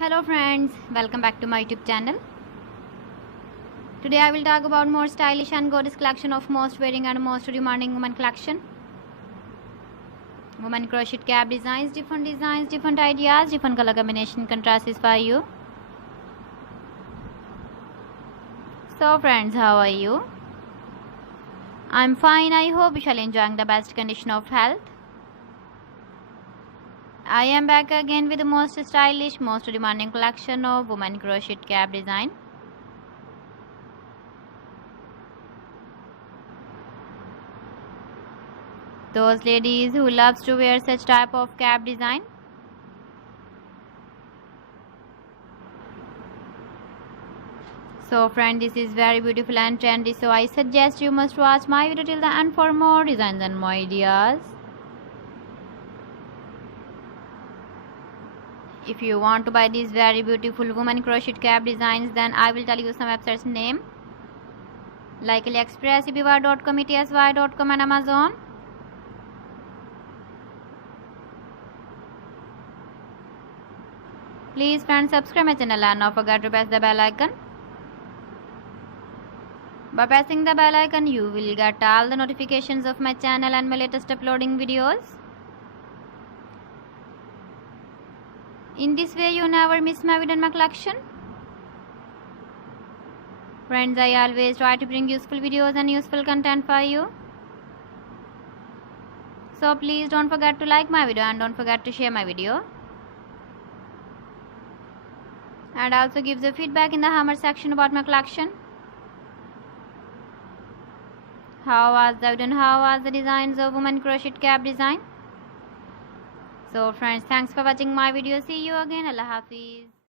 Hello friends, welcome back to my YouTube channel. Today I will talk about more stylish and gorgeous collection of most wearing and most demanding women collection. Women crochet cap designs, different ideas, different color combination contrasts for you. So friends, how are you? I'm fine. I hope you shall enjoying the best condition of health. I am back again with the most stylish, most demanding collection of women crochet cap design. Those ladies who loves to wear such type of cap design. So friend, this is very beautiful and trendy, so I suggest you must watch my video till the end for more designs and more ideas. If you want to buy these very beautiful women crochet cap designs, then I will tell you some websites name like AliExpress, eBay.com, ETSY.com and Amazon. Please friends, subscribe my channel and don't forget to press the bell icon. By pressing the bell icon, you will get all the notifications of my channel and my latest uploading videos. In this way, you never miss my video and my collection. Friends, I always try to bring useful videos and useful content for you. So please don't forget to like my video and don't forget to share my video. And also give the feedback in the hammer section about my collection. How was the video and how was the designs of women crochet cap design? So friends, thanks for watching my video. See you again. Allah Hafiz.